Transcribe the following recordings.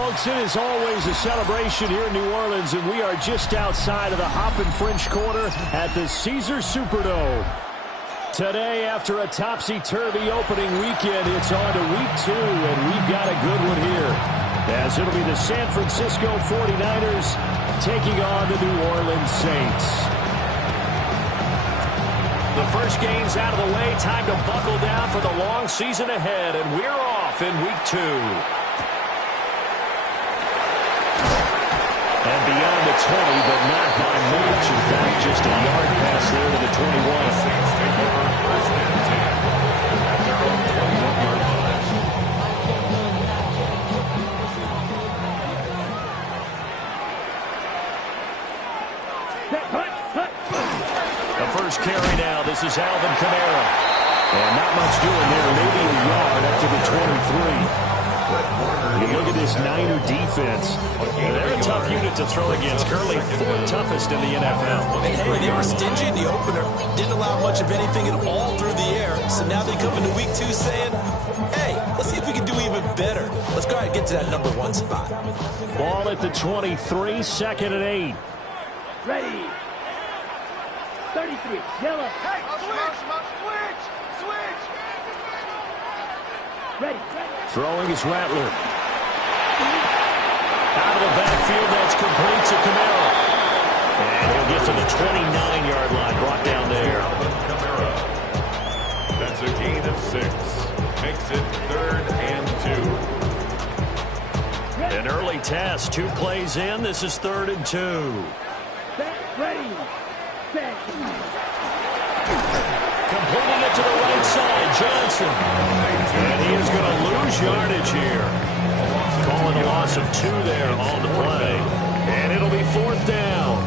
folks, it is always a celebration here in New Orleans, and we are just outside of the Hoppin' French Quarter at the Caesars Superdome. Today, after a topsy-turvy opening weekend, it's on to week 2, and we've got a good one here, as it'll be the San Francisco 49ers taking on the New Orleans Saints. The first game's out of the way. Time to buckle down for the long season ahead, and we're off in week 2. And beyond the 20, but not by much. In fact, just a yard pass there to the 21. Saints take over first and 10 at their own 21-yard line. The first carry now. This is Alvin Kamara. And not much doing there. Maybe a yard up to the 23. You look at this Niner defense. They're a tough unit to throw against. Currently 4th toughest in the NFL. And hey, they were stingy in the opener. Didn't allow much of anything at all through the air. So now they come into week 2 saying, hey, let's see if we can do even better. Let's go ahead and get to that number 1 spot. Ball at the 23, 2nd and 8. Ready. 33, yellow. Hey, switch. Ready. Throwing is Rattler. Out of the backfield, that's complete to Kamara. And he'll get to the 29-yard line, brought down there. That's a gain of 6. Makes it 3rd and 2. An early test, 2 plays in. This is 3rd and 2. Ready. Completing it to the right side, Johnson. And he is going to lose yardage here. Calling a loss of 2 there on the play. And it'll be 4th down.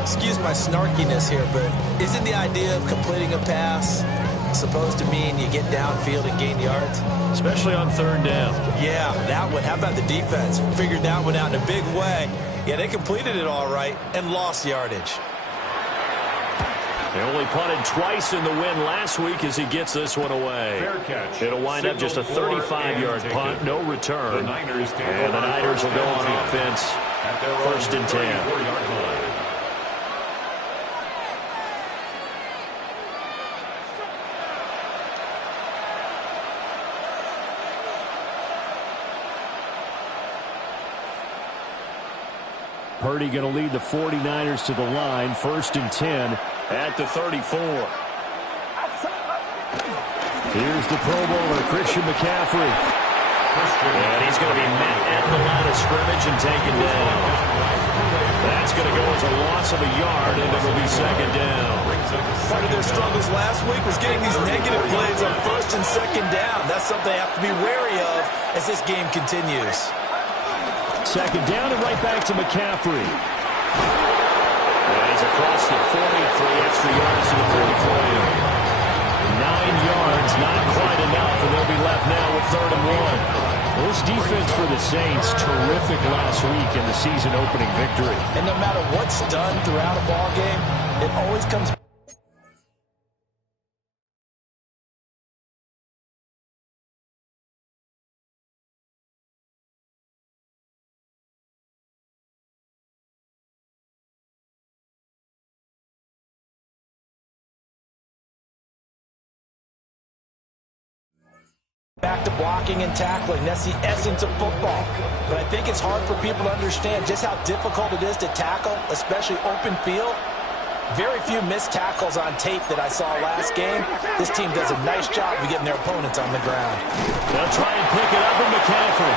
Excuse my snarkiness here, but isn't the idea of completing a pass supposed to mean you get downfield and gain yards? Especially on 3rd down. Yeah, that one. How about the defense? Figured that one out in a big way. Yeah, they completed it all right and lost yardage. They only punted twice in the win last week as he gets this one away. Fair catch. It'll wind up just a 35-yard punt, no return. And the Niners will go on offense, 1st and 10. Purdy going to lead the 49ers to the line, 1st and 10 at the 34. Here's the Pro Bowler, Christian McCaffrey. And he's going to be met at the line of scrimmage and taken down. That's going to go as a loss of a yard, and it'll be 2nd down. Part of their struggles last week was getting these negative plays on 1st and 2nd down. That's something they have to be wary of as this game continues. 2nd down and right back to McCaffrey. And he's across the 40 for extra yards to the 44. 9 yards, not quite enough, and they'll be left now with 3rd and 1. This defense for the Saints, terrific last week in the season opening victory. And no matter what's done throughout a ball game, it always comes back. Back to blocking and tackling. That's the essence of football. But I think it's hard for people to understand just how difficult it is to tackle, especially open field. Very few missed tackles on tape that I saw last game. This team does a nice job of getting their opponents on the ground. They'll try and pick it up in McCaffrey.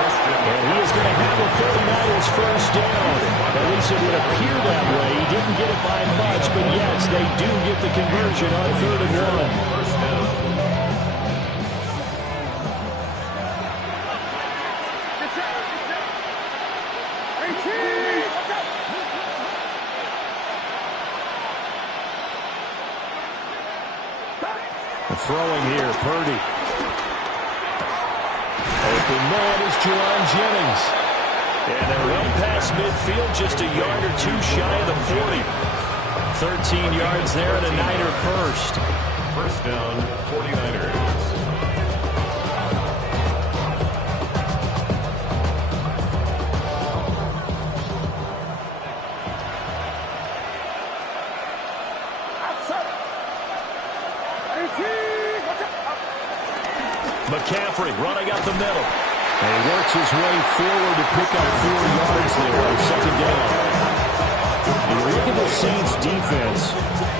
And he is going to have the 49ers 1st down. At least it would appear that way. He didn't get it by much, but yes, they do get the conversion on 3rd and 1. Throwing here, Purdy. Open man is Jerron Jennings. And they're well past midfield, just a yard or 2 shy of the 40. 13 yards there and a Niner 1st. 1st down, 49ers. McCaffrey running up the middle. And he works his way forward to pick up 4 yards there on second down. You look at the Saints defense.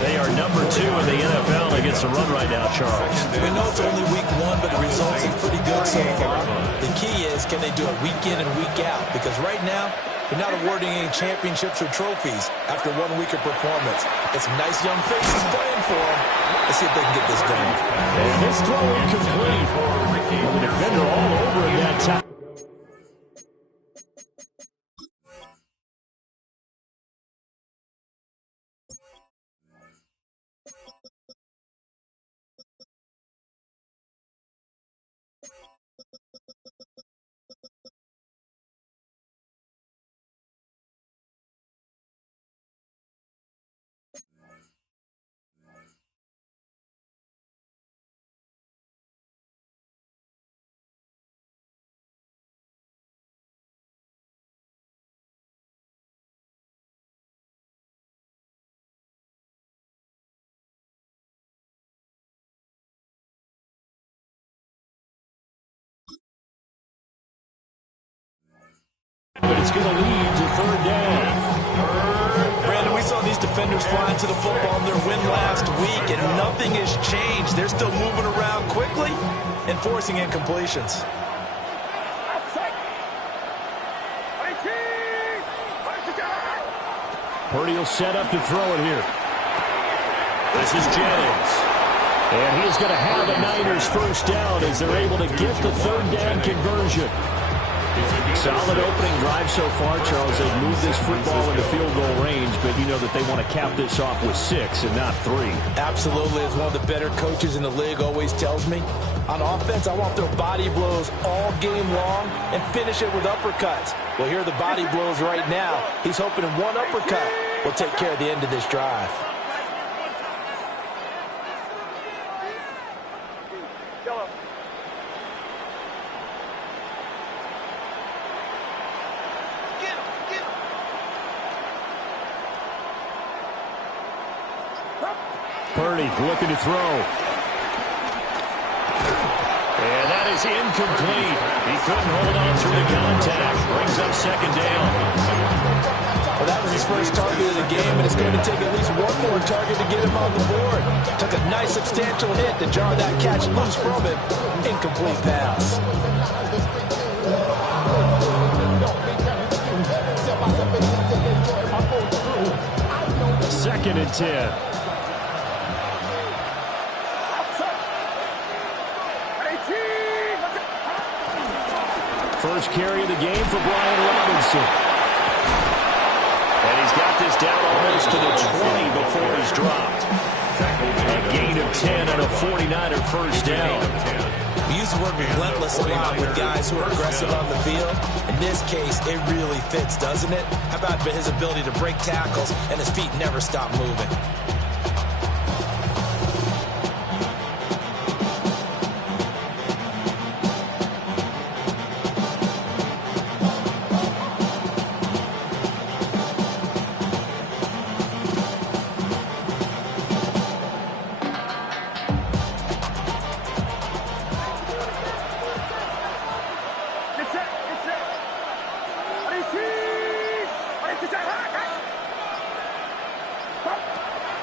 They are number 2 in the NFL against the run right now, Charles. We know it's only week 1, but the results are pretty good so far. The key is, can they do it week in and week out? Because right now, they're not awarding any championships or trophies after 1 week of performance. Got some nice young faces playing for them. Let's see if they can get this done. And this throw incomplete. The defender all over in that time. But it's going to lead to third down. Brandon, we saw these defenders flying to the football in their win last week, and nothing has changed. They're still moving around quickly and forcing incompletions. Purdy will set up to throw it here. This is Jennings. And he's going to have a Niners first down as they're able to get the third down conversion. Solid opening drive so far, Charles. They've moved this football into field goal range, but you know that they want to cap this off with 6 and not 3. Absolutely. As one of the better coaches in the league always tells me, on offense, I want their body blows all game long and finish it with uppercuts. Well, here are the body blows right now. He's hoping in one uppercut will take care of the end of this drive. Purdy looking to throw. And that is incomplete. He couldn't hold on through the contact. Brings up second down. Well, that was his first target of the game, and it's going to take at least one more target to get him on the board. Took a nice substantial hit to jar that catch loose from him. Incomplete pass. Second and 10. First carry of the game for Brian Robinson. And he's got this down almost to the 20 before he's dropped. A gain of 10 and a 49er first down. We use the word relentless a lot with guys who are aggressive on the field. In this case, it really fits, doesn't it? How about his ability to break tackles and his feet never stop moving?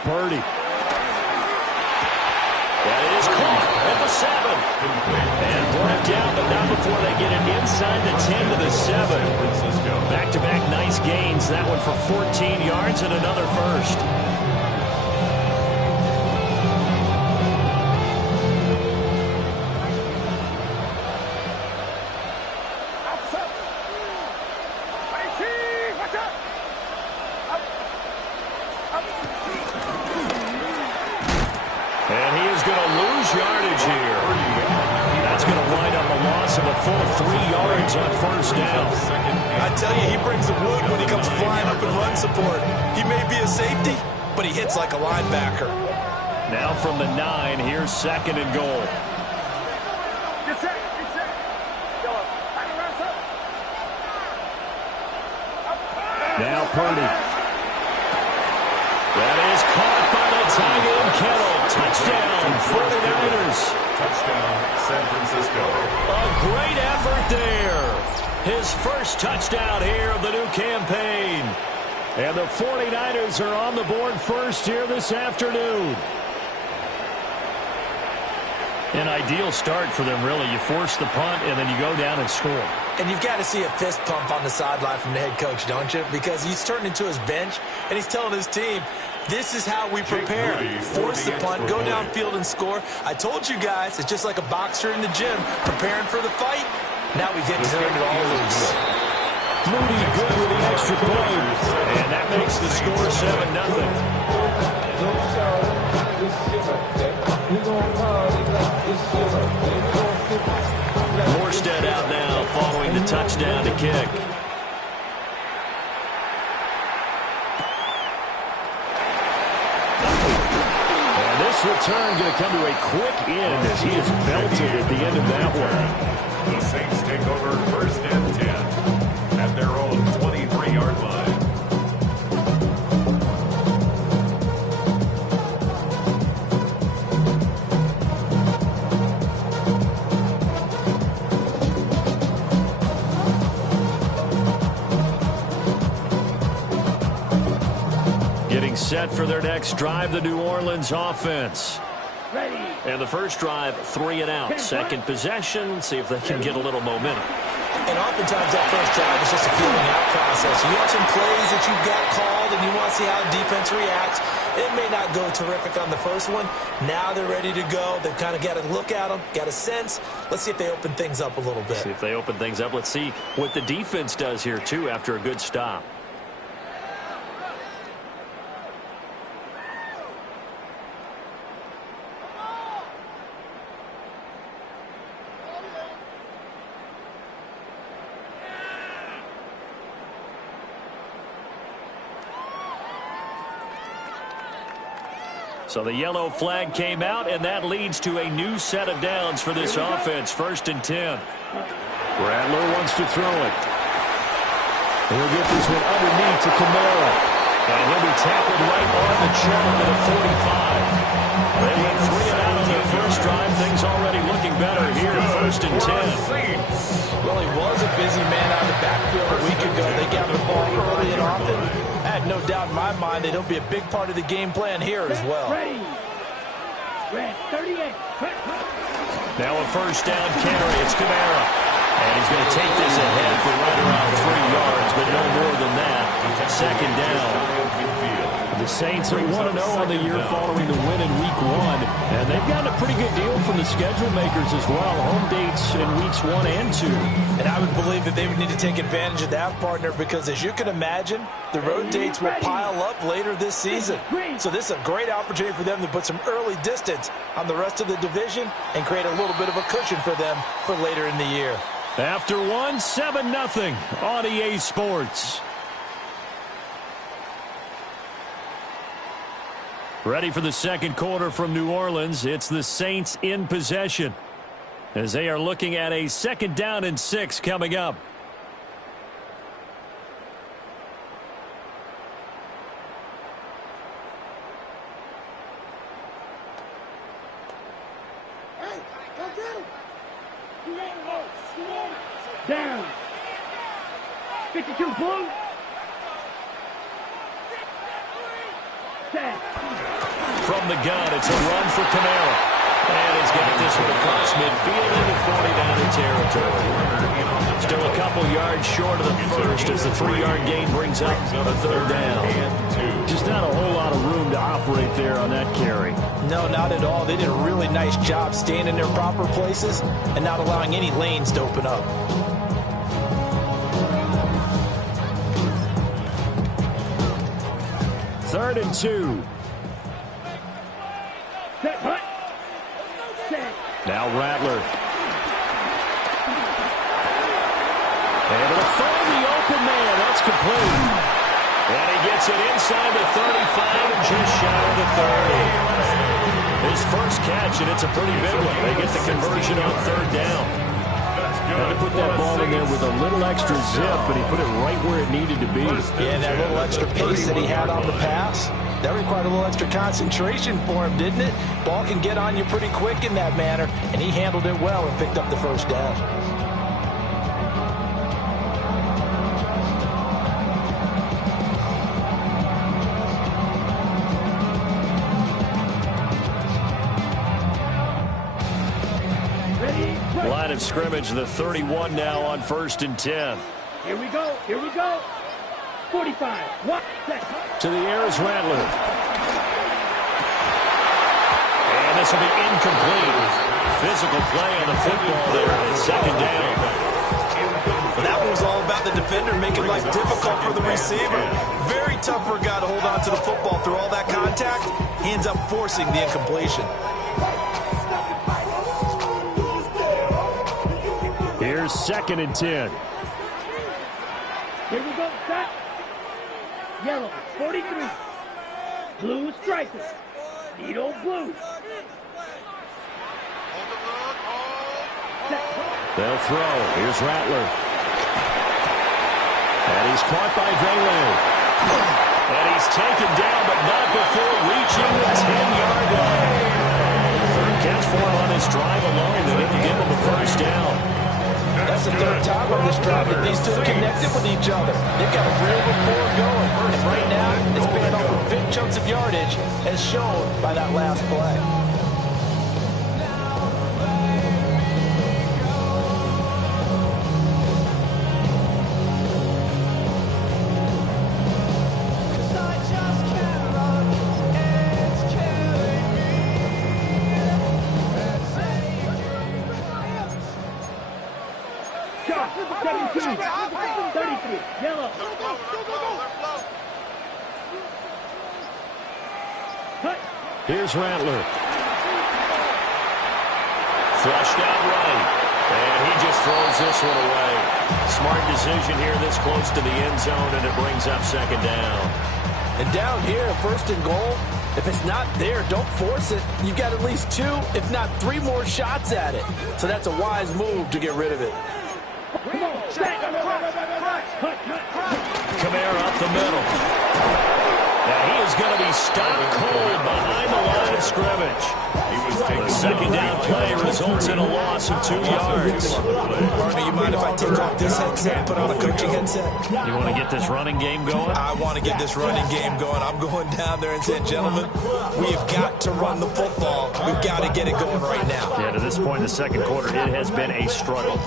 Purdy. That is caught at the 7. And brought down, but not before they get it inside the 10 to the 7. Back-to-back nice gains. That one for 14 yards and another first. And he is going to lose yardage here. That's going to wind up a loss of a full 3 yards on first down. I tell you, he brings the wood when he comes flying up in run support. He may be a safety, but he hits like a linebacker. Now from the 9, here's second and goal. Now Purdy. That is caught by the tight end, Kittle. Touchdown, 49ers. Touchdown, San Francisco. A great effort there. His first touchdown here of the new campaign. And the 49ers are on the board first here this afternoon. An ideal start for them, really. You force the punt, and then you go down and score. And you've got to see a fist pump on the sideline from the head coach, don't you? Because he's turned into his bench, and he's telling his team, this is how we prepare. Force the punt, go downfield and score. I told you guys, it's just like a boxer in the gym, preparing for the fight. Now we get to turn it all loose. Moody good with the extra point. And that makes the score 7-0. Morstead out now following the touchdown to kick. And this return going to come to a quick end as he is belted at the end of that one. The Saints take over first and 10 at their own 23-yard line. Getting set for their next drive, the New Orleans offense. Ready. And the first drive, 3 and out. Second possession, see if they can get a little momentum. And oftentimes that first drive is just a feeling out process. You have some plays that you've got called, and you want to see how the defense reacts. It may not go terrific on the first one. Now they're ready to go. They've kind of got to look at them, got a sense. Let's see if they open things up a little bit. See if they open things up. Let's see what the defense does here, too, after a good stop. So the yellow flag came out, and that leads to a new set of downs for this offense. 1st and 10. Rattler wants to throw it. He'll get this one underneath to Kamara. And he'll be tackled right on the chin at a 45. They went 3 and out on their first drive. Things already looking better here. 1st and 10. Well, he was a busy man out of the backfield a week ago. They got the ball early and often. I had no doubt in my mind that it'll be a big part of the game plan here as well. Ready. Red 38. Now a first down carry. It's Kamara. And he's going to take this ahead for right around 3 yards, but no more than that. 2nd down. The Saints are 1-0 on the year following the win in Week 1. And they've gotten a pretty good deal from the schedule makers as well. Home dates in Weeks 1 and 2. And I would believe that they would need to take advantage of that, partner, because as you can imagine, the road dates will pile up later this season. So this is a great opportunity for them to put some early distance on the rest of the division and create a little bit of a cushion for them for later in the year. After 1, 7-0 on EA Sports. Ready for the second quarter from New Orleans. It's the Saints in possession as they are looking at a 2nd down and 6 coming up. Down. 52 blue. Set. From the gun, it's a run for Kamara. And he's got this one across midfield into 49er territory. Still a couple yards short of the first as the 3-yard gain brings up a 3rd down. Just not a whole lot of room to operate there on that carry. No, not at all. They did a really nice job staying in their proper places and not allowing any lanes to open up. Third and 2. Set. Hut. Set. Now Rattler. Able to find the open man. That's complete. And he gets it inside the 35 and just shy of the 30. His first catch, and it's a pretty big one. They get the conversion on 3rd down. Had to put that ball in there with a little extra zip, but he put it right where it needed to be. Yeah, that little extra pace that he had on the pass, that required a little extra concentration for him, didn't it? Ball can get on you pretty quick in that manner, and he handled it well and picked up the first down. Line of scrimmage, the 31 now on 1st and 10. Here we go. Here we go. 45. What? To the air is Rattler. And this will be incomplete. Physical play on the football there, and it's 2nd down. Well, that one was all about the defender making life difficult for the receiver. Very tough for a guy to hold on to the football through all that contact. He ends up forcing the incompletion. Here's 2nd and 10. Here we go. Set. Yellow. 43. Blue striker. Needle blue. Set. They'll throw. Here's Rattler. And he's caught by Vele. And he's taken down, but not before reaching the 10-yard line. Third catch for him on this drive alone. They didn't give him the first down. That's the third time on this drive that these two connected with each other. They've got a real rapport going. And right now, it's paying off for big chunks of yardage, as shown by that last play. Shot. 17. 33. Yellow. Cut. Here's Rattler. Flushed out right. And he just throws this one away. Smart decision here this close to the end zone, and it brings up 2nd down. And down here, 1st and goal, if it's not there, don't force it. You've got at least 2, if not 3 more shots at it. So that's a wise move to get rid of it. Come on. Set. Cut. Kamara up the middle. And he is going to be stopped cold behind the line of scrimmage. The 2nd down play results in a loss of 2 yards. Barney, you mind if I take off this headset and put on a coaching headset? You want to get this running game going? I want to get this running game going. I'm going down there and saying, gentlemen, we've got to run the football. We've got to get it going right now. Yeah, to this point in the 2nd quarter, it has been a struggle.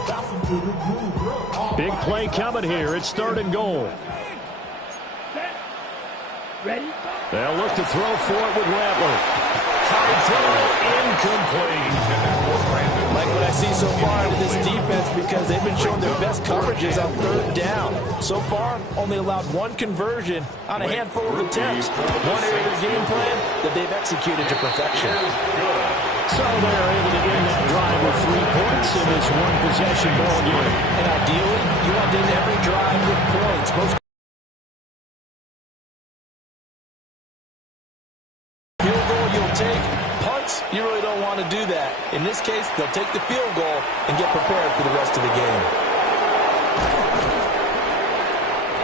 Big play coming here. It's 3rd and goal. Set. Ready. They'll look to throw for it with Rattler. High throw, incomplete. Like what I see so far in this defense, because they've been showing their best coverages on 3rd down. So far, only allowed 1 conversion on a handful of attempts. One area of their game plan that they've executed to perfection. So they're able to end that drive with 3 points in this one-possession ball game. And ideally, you want to end every drive with points. Most field goal you'll take. Punts, you really don't want to do that. In this case, they'll take the field goal and get prepared for the rest of the game.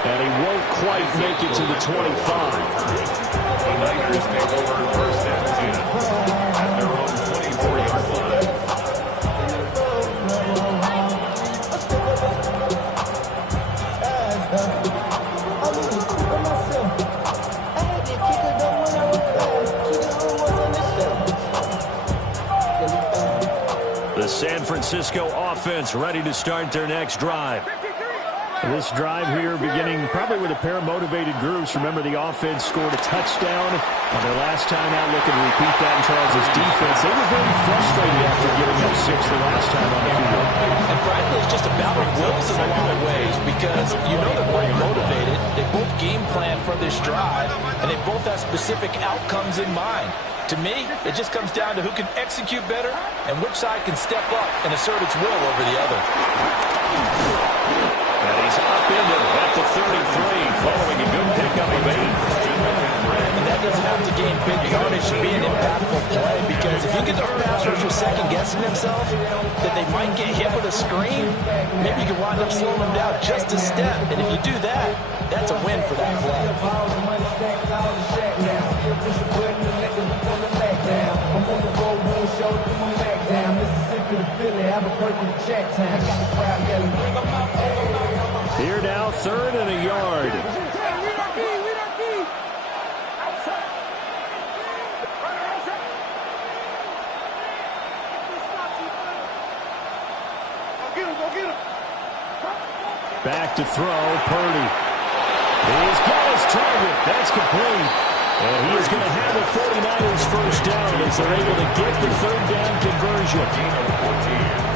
And he won't quite make it to the 25. The Niners take over 1st and 10 at their own 24-yard line. The San Francisco offense ready to start their next drive. This drive here beginning probably with a pair of motivated groups. Remember, the offense scored a touchdown on their last time out, looking to repeat that in Charles' defense. They were very frustrated after giving up 6 the last time on the field. And frankly, it's just a battle of wills in a lot of ways, because you know they're both motivated. They both game plan for this drive, and they both have specific outcomes in mind. To me, it just comes down to who can execute better and which side can step up and assert its will over the other. And he's upended at the 33 following a good pickup of 8. And that doesn't enough to gain big yardage to be an impactful play, because if you get those pass rushers second-guessing themselves that they might get hit with a screen, maybe you can wind up slowing them down just a step. And if you do that, that's a win for that play. Here now, 3rd and a yard. Back to throw, Purdy. He's got his target. That's complete. And he is going to have the 49ers first down as they're able to get the 3rd down conversion.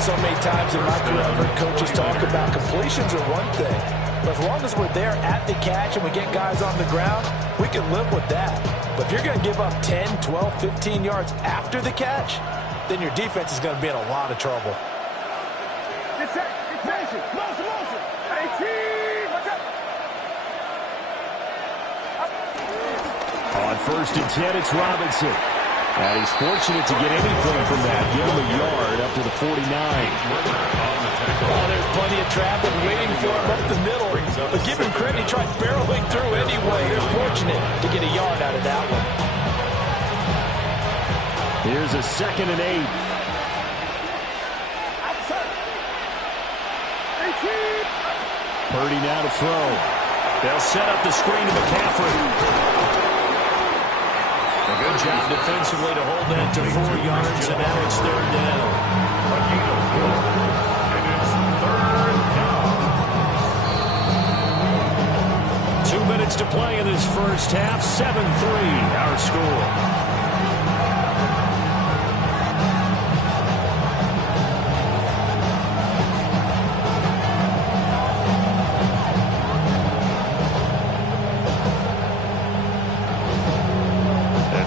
So many times in my career, I've heard coaches talk about completions are one thing. But as long as we're there at the catch and we get guys on the ground, we can live with that. But if you're going to give up 10, 12, 15 yards after the catch, then your defense is going to be in a lot of trouble. On 1st and 10, it's Robinson. And he's fortunate to get anything from that. Give him a yard up to the 49. Oh, there's plenty of traffic waiting for him up the middle. But give him credit, he tried barreling through anyway. They're fortunate to get a yard out of that one. Here's a 2nd and 8. Purdy now to throw. They'll set up the screen to McCaffrey. A good job defensively to hold that to 4 yards, and now it's 3rd down. And it's 3rd down. 2 minutes to play in this first half. 7-3 our score.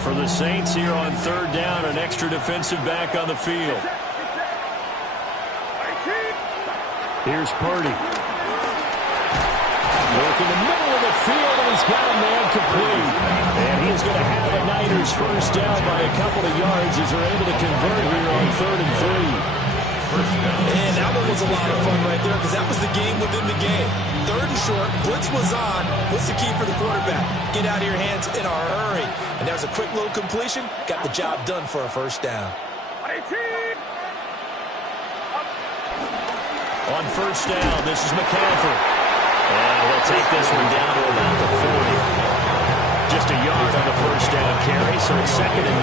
For the Saints here on 3rd down, an extra defensive back on the field. Here's Purdy. Work in the middle of the field, and he's got a man complete. And he is going to have the Niners first down by a couple of yards as they're able to convert here on 3rd and 3. And that one was a lot of fun right there, because that was the game within the game. 3rd and short, blitz was on. What's the key for the quarterback? Get out of your hands in a hurry. And there's a quick little completion. Got the job done for a first down. On 1st down, this is McCaffrey. And he'll take this one down to about the 40. Just a yard on the first down carry, so it's 2nd and 9.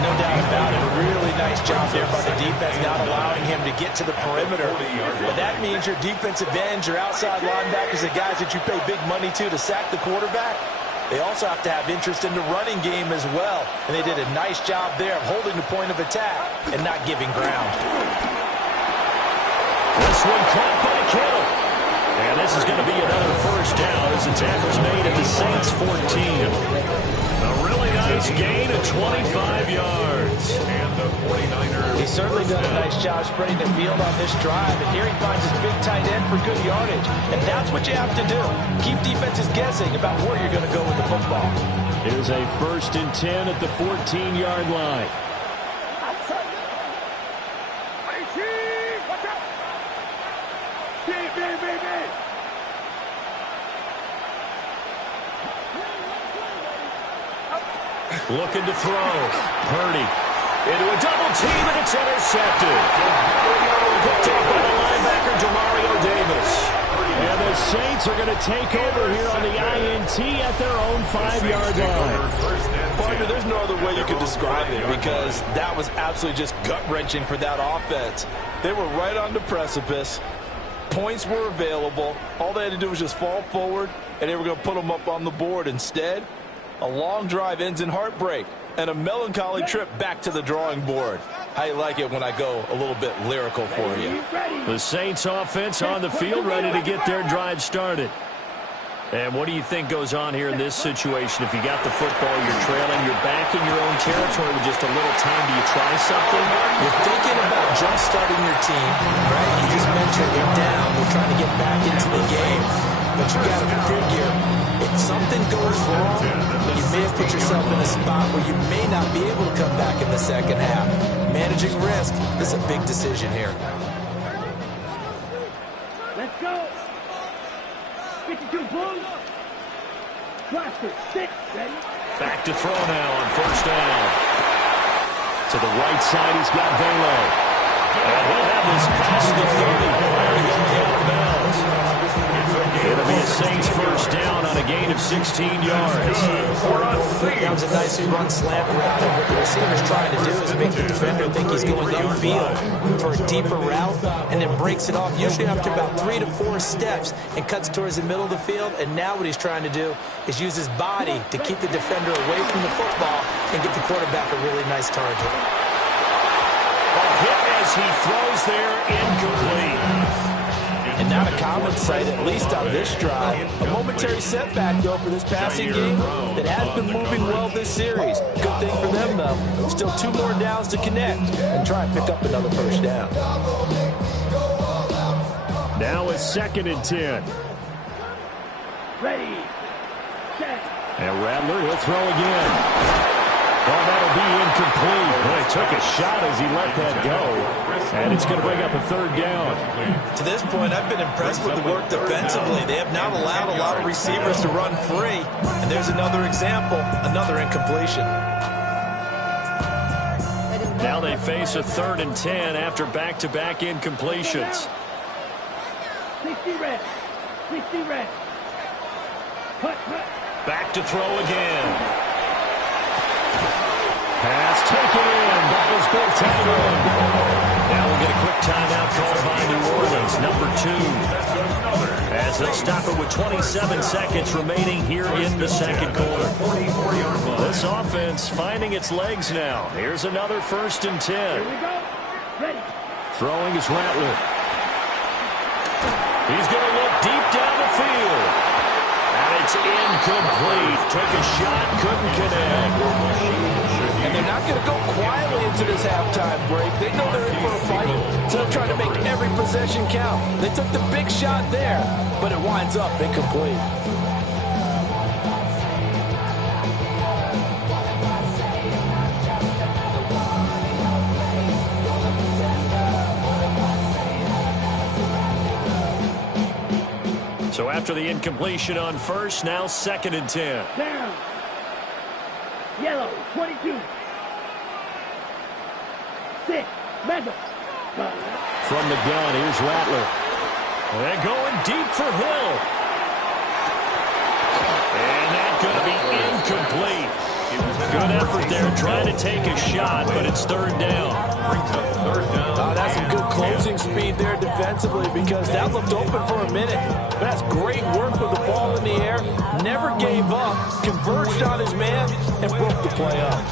No doubt about it. A really nice job there by the defense, not allowing him to get to the perimeter. But that means your defensive ends, your outside linebackers, the guys that you pay big money to sack the quarterback, they also have to have interest in the running game as well. And they did a nice job there of holding the point of attack and not giving ground. This one caught by Kittle. And this is going to be another first down as the tackle's made at the Saints 14. A really nice gain of 25 yards. And the 49ers. He's certainly done a nice job spreading the field on this drive. And here he finds his big tight end for good yardage. And that's what you have to do. Keep defenses guessing about where you're going to go with the football. Here's a 1st and 10 at the 14-yard line. Looking to throw. Purdy into a double team, and it's intercepted. Picked up by the linebacker, Demario Davis. And the Saints are going to take over here on the INT at their own 5-yard line. Partner, there's no other way you could describe it, because that was absolutely just gut-wrenching for that offense. They were right on the precipice. Points were available. All they had to do was just fall forward, and they were going to put them up on the board. Instead, a long drive ends in heartbreak and a melancholy trip back to the drawing board. I like it when I go a little bit lyrical for you. The Saints offense on the field, ready to get their drive started. And what do you think goes on here in this situation? If you got the football, you're trailing, you're back in your own territory with just a little time. Do you try something? You're thinking about jump-starting your team, right? You just mentioned they're down. They're trying to get back into the game. But you got to figure it's something goes wrong, you may have put yourself in a spot where you may not be able to come back in the second half. Managing risk is a big decision here. Let's go. 52 Blues. Roster, 6, ready? Back to throw now on first down. To the right side, he's got Velo. And he'll have this past the 30 prior to going out of bounds. It'll be a Saints first down on a gain of 16 yards. That was a nicely run slant route, and what the receiver's trying to do is make the defender think he's going upfield for a deeper route, and then breaks it off, usually after about 3 to 4 steps, and cuts towards the middle of the field. And now what he's trying to do is use his body to keep the defender away from the football and get the quarterback a really nice target. Hit as he throws there, incomplete. And not a common sight, at least on this drive. A momentary setback, though, for this passing game that has been moving well this series. Good thing for them, though. Still 2 more downs to connect and try and pick up another first down. Now it's 2nd and 10. Ready, set. And Rattler, he'll throw again. Well, that'll be incomplete. Well, he took a shot as he let that go. And it's going to bring up a 3rd down. To this point, I've been impressed with the work defensively. They have not allowed a lot of receivers to run free. And there's another example, another incompletion. Now they face a 3rd and 10 after back-to-back incompletions. 60 red. 60 red. Cut. Back to throw again. Pass taken in. That was big time. Now we'll get a quick timeout called by New Orleans, number 2. As they'll stop it with 27 seconds remaining here in the second quarter. This offense finding its legs now. Here's another 1st and 10. Here we go. Ready. Throwing is Rattler. He's going to look deep down the field. And it's incomplete. Took a shot, couldn't connect. And they're not going to go quietly into this halftime break. They know they're in for a fight, so they're trying to make every possession count. They took the big shot there, but it winds up incomplete. So after the incompletion on first, now 2nd and 10. Down. Yellow, 22. 6, Mega. From the gun, here's Rattler. They're going deep for Hill. And that's going to be incomplete. Good effort there trying to take a shot, but it's 3rd down. That's some good closing speed there defensively, because that looked open for a minute. That's great work with the ball in the air. Never gave up, converged on his man, and broke the play up.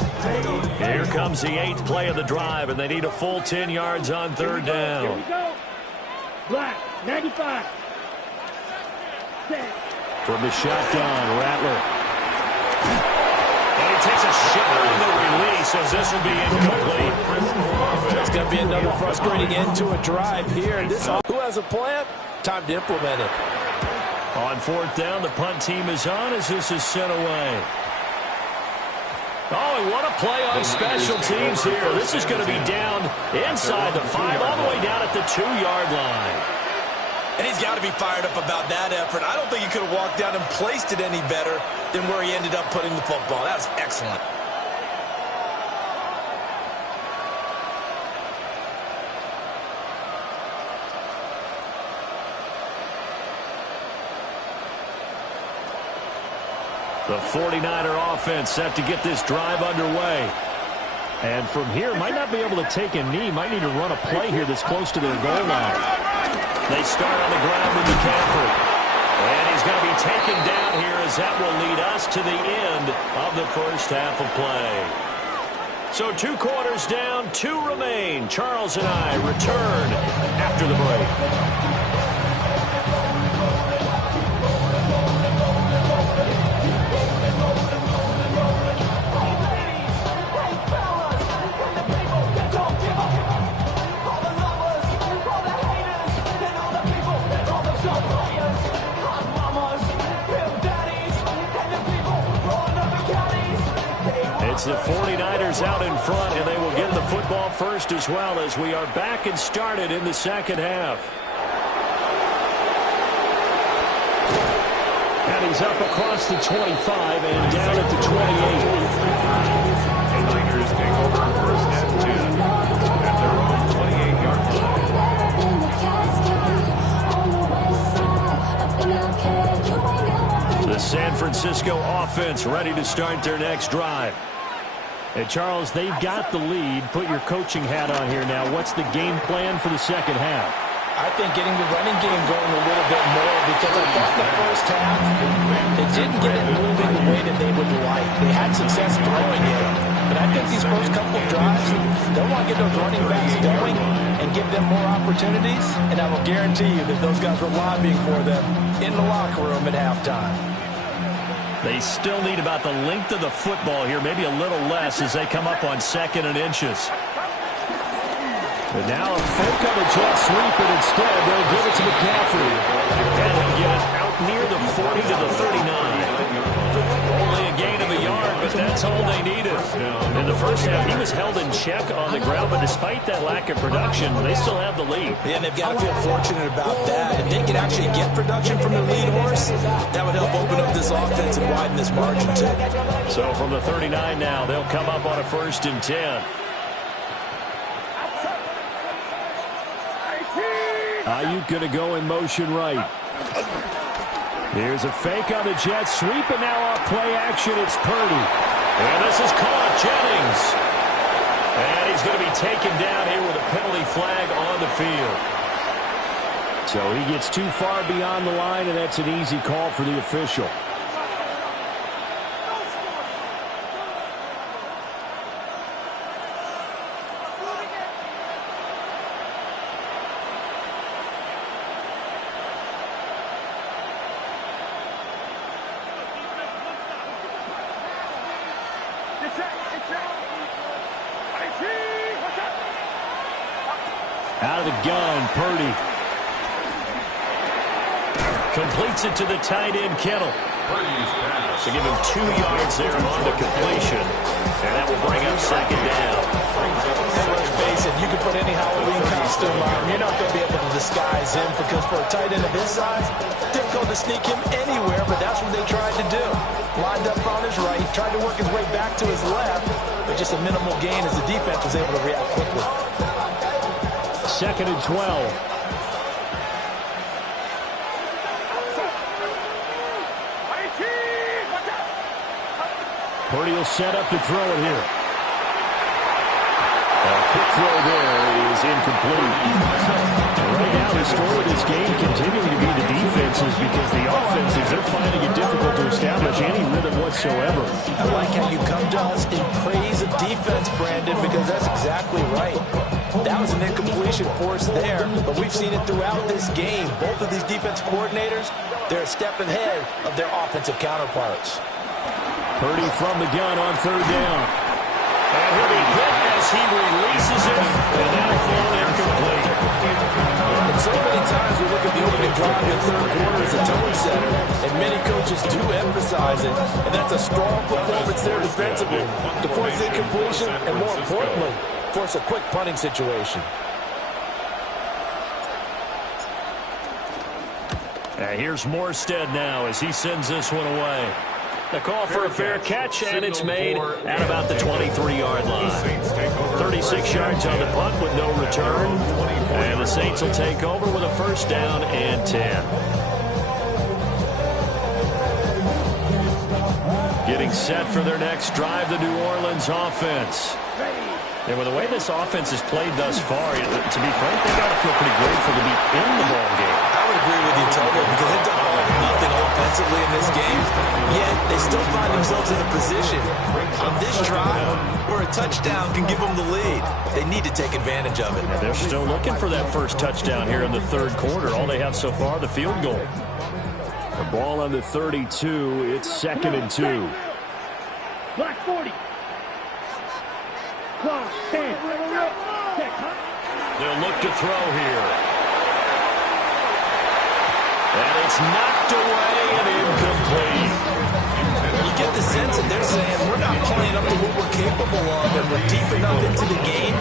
Here comes the 8th play of the drive, and they need a full 10 yards on 3rd down. Here we go. Black, 95. Set. From the shotgun, Rattler. And he takes a shot on the release as this will be incomplete. It's going to be another frustrating end to a drive here. Who has a plan? Time to implement it. On 4th down, the punt team is on as this is sent away. Oh, and what a play on special teams here. This is going to be down inside the 5, all the way down at the 2-yard line. And he's got to be fired up about that effort. I don't think he could have walked down and placed it any better than where he ended up putting the football. That was excellent. The 49er offense set to get this drive underway. And from here, might not be able to take a knee. Might need to run a play here that's close to their goal line. They start on the ground with McCaffrey. And he's going to be taken down here as that will lead us to the end of the first half of play. So 2 quarters down, 2 remain. Charles and I return after the break. It's the 49ers out in front, and they will get the football first as well as we are back and started in the second half. And he's up across the 25 and down at the 28. The Niners take over first and 10 at their own 28-yard line. The San Francisco offense ready to start their next drive. And Charles, they've got the lead. Put your coaching hat on here now. What's the game plan for the second half? I think getting the running game going a little bit more, because I thought in the first half they didn't get it moving the way that they would like. They had success throwing it, but I think these first couple of drives, they'll want to get those running backs going and give them more opportunities, and I will guarantee you that those guys were lobbying for them in the locker room at halftime. They still need about the length of the football here, maybe a little less as they come up on 2nd and inches. But now a fake on the jet sweep, and instead they'll give it to McCaffrey. And he'll get it out near the 40 to the 39. Only a gain of a yard, but that's all they needed. In the first half, he was held in check on the ground, but despite that lack of production, they still have the lead. Yeah, and they've got to feel fortunate about that. If they can actually get production from the lead horse, that would help open up this offense and widen this margin too. So from the 39 now, they'll come up on a 1st and 10. Ayuk going to go in motion right. Here's a fake on the jet sweep, and now off play action, it's Purdy. And this is caught, Jennings. And he's going to be taken down here with a penalty flag on the field. So he gets too far beyond the line, and that's an easy call for the official. Out of the gun, Purdy. Completes it to the tight end, Kittle. To give him 2 yards there on the completion. And that will bring up 2nd down. Let's face it, you can put any Halloween costume on. You're not going to be able to disguise him, because for a tight end of his size, difficult to sneak him anywhere, but that's what they tried to do. Lined up on his right, tried to work his way back to his left, but just a minimal gain as the defense was able to react quickly. 2nd and 12. Purdy will set up to throw it here. A quick throw there is incomplete. Right now, the story of this game continuing to be the defenses, because the offenses, they're finding it difficult to establish any rhythm whatsoever. I like how you come to us in praise of defense, Brandon, because that's exactly right. That was an incompletion force there, but we've seen it throughout this game. Both of these defense coordinators, they're a step ahead of their offensive counterparts. Purdy from the gun on 3rd down. And he'll be hit as he releases it, and that'll fall incomplete. And so many times we look at the opening drive in the 3rd quarter as a tone setter, and many coaches do emphasize it, and that's a strong performance there defensively to force incompletion, and more importantly, force a quick punting situation. Here's Morstead now as he sends this one away. The call for a fair catch, and it's made at about the 23-yard line. 36 yards on the punt with no return. And the Saints will take over with a 1st down and 10. Getting set for their next drive, the New Orleans offense. And with the way this offense has played thus far, to be frank, they've got to feel pretty grateful to be in the ball game. I would agree with you totally, because they've done all or nothing offensively in this game, yet they still find themselves in a position on this drive where a touchdown can give them the lead. They need to take advantage of it. And they're still looking for that first touchdown here in the 3rd quarter. All they have so far, the field goal. The ball on the 32. It's 2nd and 2. Black 40. Clock 10. They'll look to throw here. And it's knocked away and incomplete. You get the sense that they're saying, we're not playing up to what we're we're deep enough into the game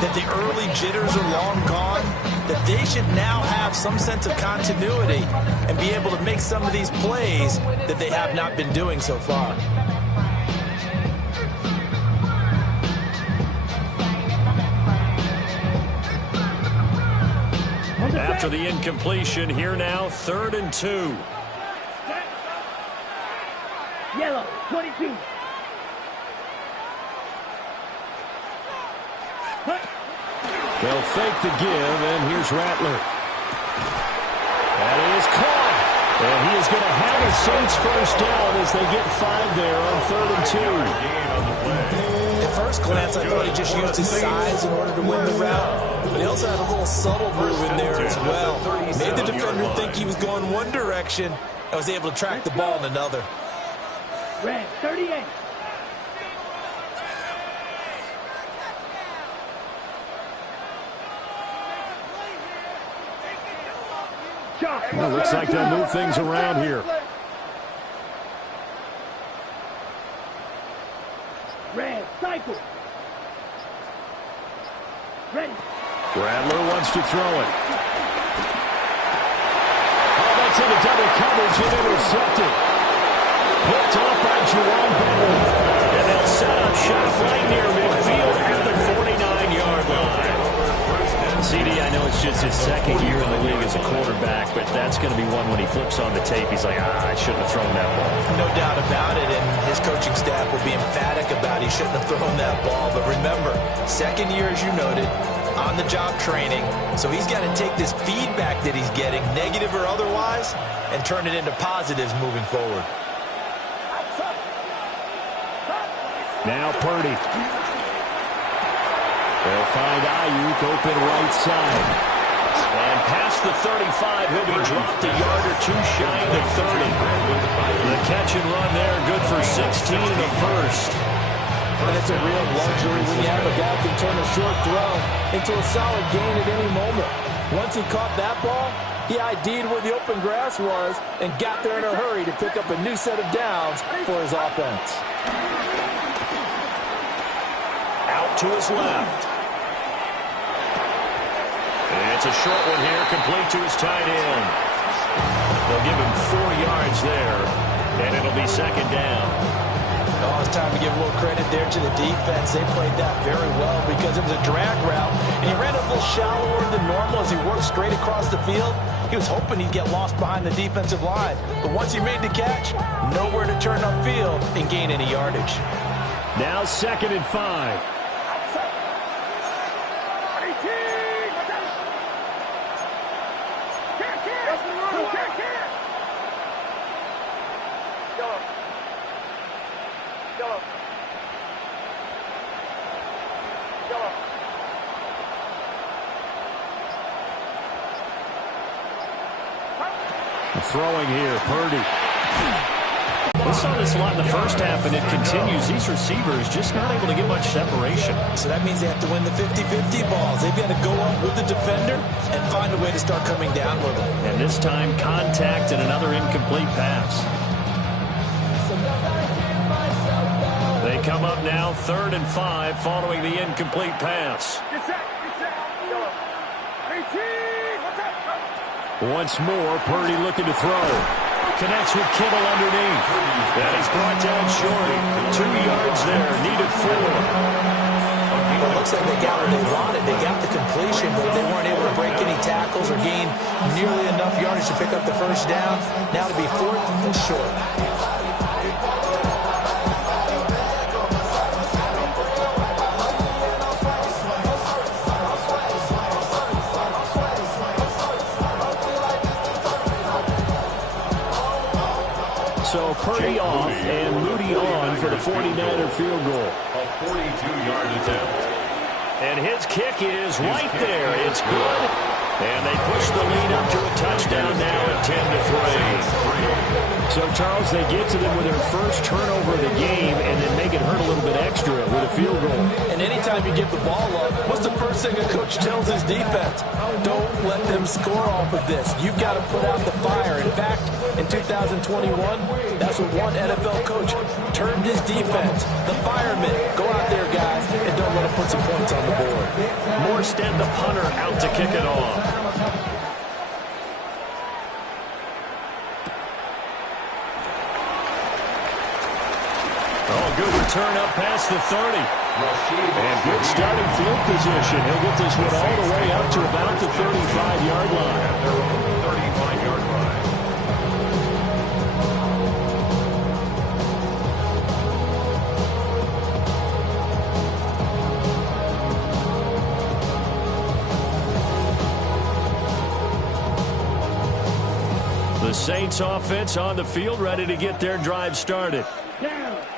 that the early jitters are long gone, that they should now have some sense of continuity and be able to make some of these plays that they have not been doing so far. After the incompletion, here now, 3rd and 2. Yellow, 22. They'll fake the give, and here's Rattler. That is caught. And he is going to have a Saints first down as they get 5 there on 3rd and 2. At first glance, I thought he just used his size in order to win the route. But he also had a little subtle move in there as well. Made the defender think he was going one direction and was able to track the ball in another. Red, 38. Well, looks like they'll move things around here. Red, cycle. Ready. Rattler wants to throw it. Oh, that's into double coverage and intercepted. Picked off by Juwan Bennett. And they'll set up shop right near midfield at the 49-yard line. CD, I know it's just his 2nd year in the league as a quarterback, but that's going to be one when he flips on the tape. He's like, I shouldn't have thrown that ball. No doubt about it, and his coaching staff will be emphatic about he shouldn't have thrown that ball. But remember, 2nd year, as you noted, on-the-job training, so he's got to take this feedback that he's getting, negative or otherwise, and turn it into positives moving forward. Now Purdy. They'll find Ayuk open right side. And past the 35, he'll be dropped a yard or two shy of the 30. The catch and run there, good for 16 in the first. And it's a real luxury when you have a guy who can turn a short throw into a solid gain at any moment. Once he caught that ball, he ID'd where the open grass was and got there in a hurry to pick up a new set of downs for his offense. Out to his left. And it's a short one here, complete to his tight end. They'll give him 4 yards there, and it'll be 2nd down. Oh, it's time to give a little credit there to the defense. They played that very well because it was a drag route, and he ran a little shallower than normal as he worked straight across the field. He was hoping he'd get lost behind the defensive line, but once he made the catch, nowhere to turn upfield and gain any yardage. Now 2nd and 5. Throwing here, Purdy. We saw this a lot in the first half, and it continues. These receivers just not able to get much separation. So that means they have to win the 50-50 balls. They've got to go up with the defender and find a way to start coming down with them. And this time, contact and another incomplete pass. They come up now, 3rd and 5, following the incomplete pass. Once more, Purdy looking to throw. Connects with Kittle underneath. That is brought down short. 2 yards there, needed 4. Well, it looks like they got what they wanted. They got the completion, but they weren't able to break any tackles or gain nearly enough yardage to pick up the first down. Now to be 4th and short. So Purdy off and Moody on for the 49er field goal. A 42-yard attempt. And his kick is right there. It's good. And they push the lead up to a touchdown now at 10-3. So, Charles, they get to them with their first turnover of the game and then make it hurt a little bit extra with a field goal. And anytime you give the ball up, what's the first thing a coach tells his defense? Don't let them score off of this. You've got to put out the fire. In fact, in 2021, that's what one NFL coach termed his defense. The firemen. Go out there, guys, and don't let them put some points on the board. Morstead, the punter, out to kick it off. Oh, good return up past the 30. And good starting field position. He'll get this one all the way up to about the 35-yard line. At their own 35-yard line. The Saints offense on the field, ready to get their drive started.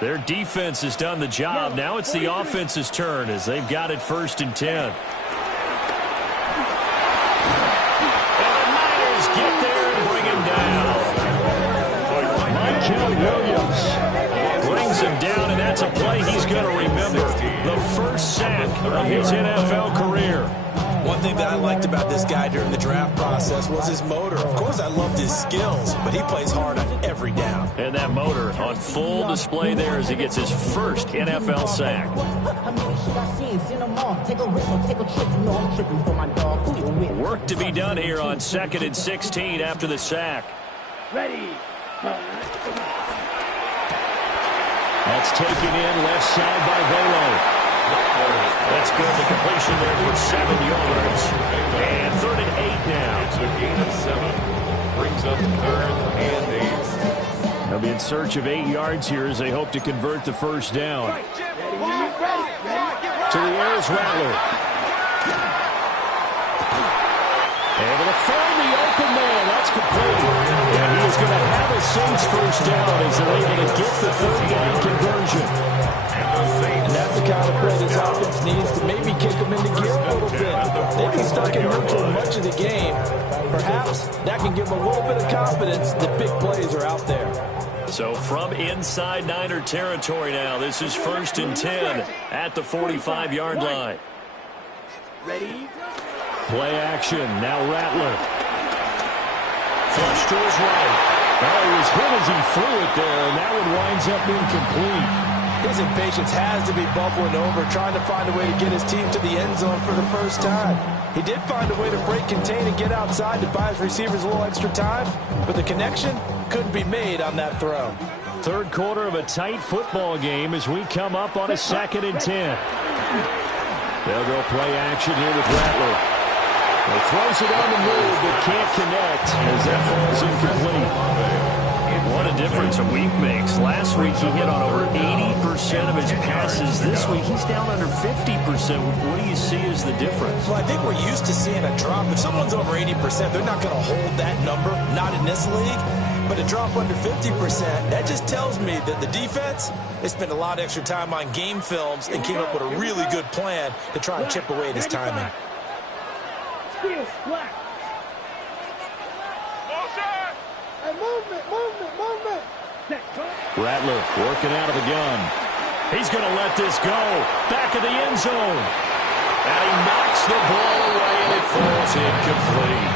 Their defense has done the job. Now it's the offense's turn as they've got it 1st and 10. And the Niners get there and bring him down. Michael Williams brings him down, and that's a play he's going to remember. The first sack of his NFL career. One thing that I liked about this guy during the draft process was his motor. Of course, I loved his skills, but he plays hard on every down. And that motor on full display there as he gets his first NFL sack. Work to be done here on 2nd and 16 after the sack. Ready. That's taken in left side by Velo. That's good. The completion there for 7 yards. And 3rd and 8 now. It's a gain of 7. Brings up 3rd and 8. They'll be in search of 8 yards here as they hope to convert the first down. To the air is Rattler. Able to find the open man. That's complete. And he is going to have a Saints first down as they're able to get the 3rd down conversion. And that's the kind of play this offense needs to maybe kick them into gear a little bit. They've been stuck in neutral much of the game. Perhaps that can give them a little bit of confidence that big plays are out there. So from inside Niner territory now, this is 1st and 10 at the 45-yard line. Ready. Play action. Now Rattler. Flush to his right. Well, he was hit as he threw it there, and that one winds up incomplete. His impatience has to be bubbling over, trying to find a way to get his team to the end zone for the first time. He did find a way to break contain and get outside to buy his receivers a little extra time, but the connection couldn't be made on that throw. 3rd quarter of a tight football game as we come up on a 2nd and 10. They'll go play action here with Rattler. He throws it on the move, but can't connect as that falls incomplete. What a difference a week makes. Last week he hit on over 80% of his passes. This week he's down under 50%. What do you see as the difference? Well, I think we're used to seeing a drop. If someone's over 80%, they're not going to hold that number, not in this league. But a drop under 50%, that just tells me that the defense, they spent a lot of extra time on game films and came up with a really good plan to try and chip away at his timing. Steal, black. Movement. Rattler working out of the gun. He's going to let this go. Back of the end zone. And he knocks the ball away, and it falls incomplete.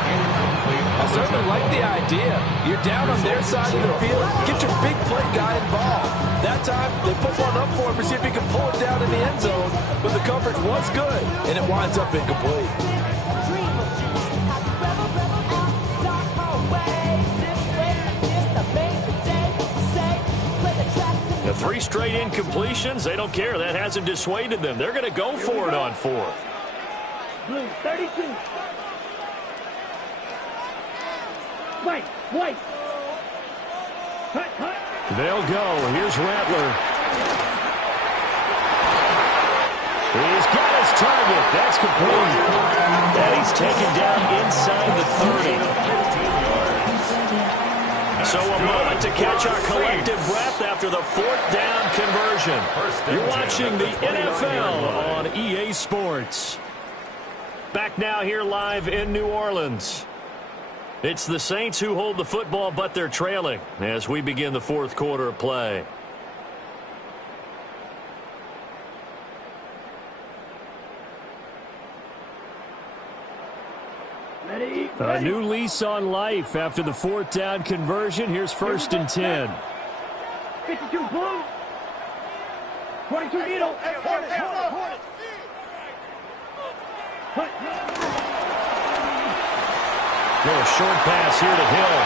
I certainly like the idea. You're down on their side of the field. Get your big play guy involved. That time, they put one up for him to see if he can pull it down in the end zone. But the coverage was good, and it winds up incomplete. The 3 straight incompletions, they don't care. That hasn't dissuaded them. They're going to go for it on 4th. Blue, 32. White. Hut. They'll go. Here's Rattler. He's got his target. That's complete. And he's taken down inside the 30. So a moment to catch our collective breath after the 4th down conversion. You're watching the NFL on EA Sports. Back now here live in New Orleans. It's the Saints who hold the football, but they're trailing as we begin the fourth quarter of play. A new lease on life after the fourth down conversion. Here's first and 10. 52 blue. 22 needle. Little short pass here to Hill.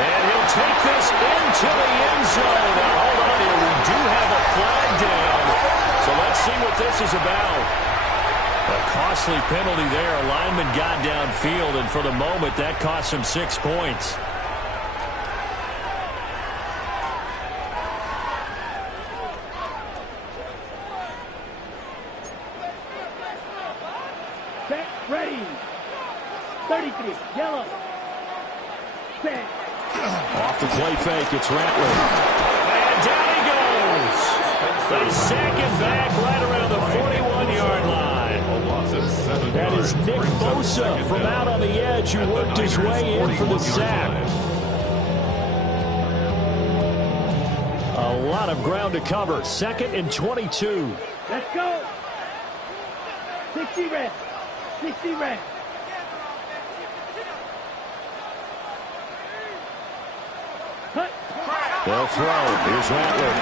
And he'll take this into the end zone. Now, hold on here. We do have a flag down. So let's see what this is about. A costly penalty there. A lineman got downfield, and for the moment, that cost him 6 points. Set, ready. 33, yellow. Set. Off the play fake, it's Rattler. And down he goes. They sack him back right around the 41-yard line. That is Nick Bosa from out on the edge who worked his way in for the sack. A lot of ground to cover. Second and 22. Let's go. 60 red. 60 red. Cut. They'll throw. Here's Rattler.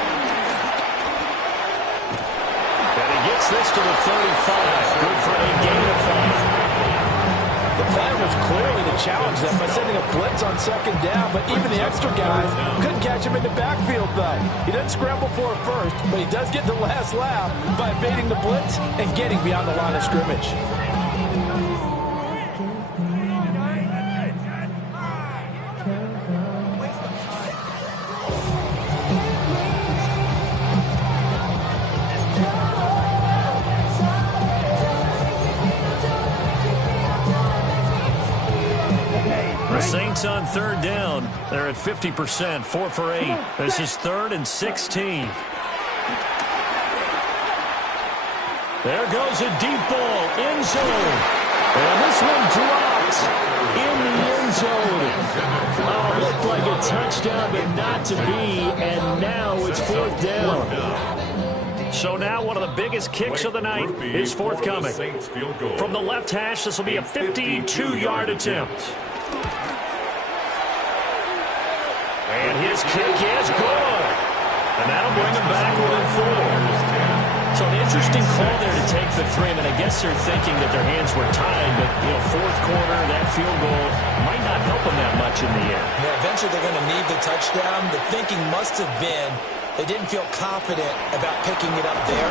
And he gets this to the 35. Good for a gain of 5. The plan was clearly to challenge them by sending a blitz on second down, but even the extra guys couldn't catch him in the backfield, though. He doesn't scramble for it first, but he does get the last lap by evading the blitz and getting beyond the line of scrimmage. Saints on third down. They're at 50%, 4 for 8. This is 3rd and 16. There goes a deep ball, end zone. And this one dropped in the end zone. Oh, looked like a touchdown, but not to be. And now it's 4th down. So now one of the biggest kicks of the night is forthcoming. From the left hash, this will be a 52-yard attempt. And his kick is good. And that'll bring him back within 4. So an interesting call there to take the 3. I guess they're thinking that their hands were tied, but, fourth quarter, that field goal might not help them that much in the end. Yeah, eventually they're going to need the touchdown. The thinking must have been they didn't feel confident about picking it up there,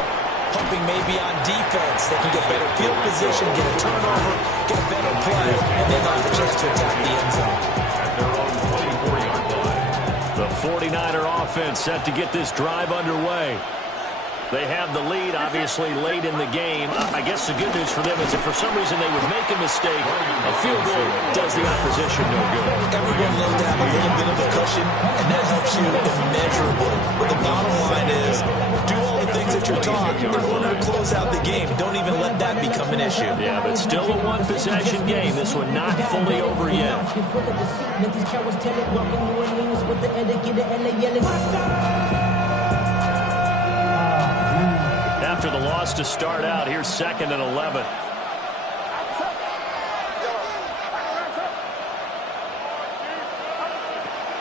hoping maybe on defense they can get better field position, get a turnover, get a better play, and then they'll have a chance to attack the end zone. The 49er offense set to get this drive underway. They have the lead, obviously, late in the game. I guess the good news for them is if for some reason they would make a mistake, a field goal does the opposition no good. Everyone loves to have a little bit of a cushion, and that helps you immeasurably. But the bottom line is, do all the things that you're taught in order to close out the game. Don't even let that become an issue. Yeah, but still a one-possession game. This one not fully over yet. After the loss to start out, here's 2nd and 11.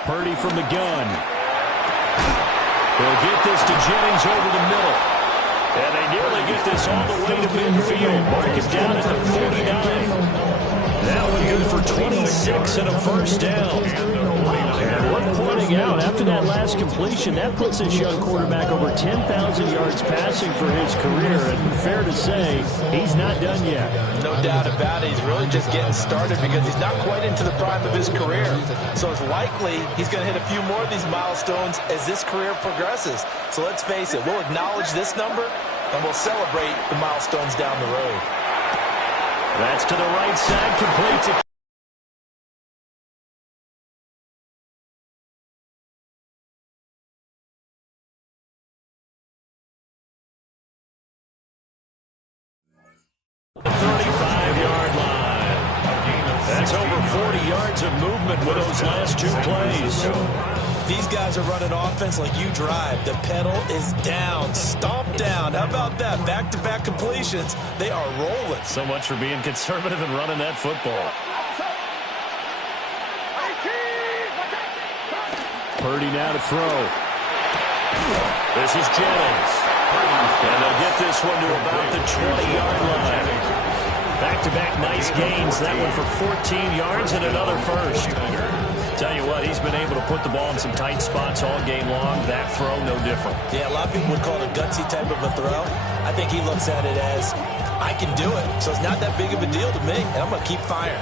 Purdy from the gun. They'll get this to Jennings over the middle. And they nearly get this all the way to midfield. Mark it down at the 49. That one good for 26 and a first down. And worth pointing out, after that last completion, that puts this young quarterback over 10,000 yards passing for his career. And fair to say, he's not done yet. No doubt about it. He's really just getting started because he's not quite into the prime of his career. So it's likely he's going to hit a few more of these milestones as this career progresses. So let's face it, we'll acknowledge this number and we'll celebrate the milestones down the road. That's to the right side, completes it. The 35-yard line. That's over 40 yards of movement with those last 2 plays. These guys are running offense like you drive. The pedal is down, stomp down. How about that? Back-to-back completions. They are rolling. So much for being conservative and running that football. Purdy now to throw. This is Jennings. And they'll get this one to about the 20-yard line. Back-to-back nice gains. That one for 14 yards and another first. Tell you what, he's been able to put the ball in some tight spots all game long. That throw, no different. Yeah, a lot of people would call it a gutsy type of a throw. I think he looks at it as, I can do it, so it's not that big of a deal to me, and I'm going to keep firing.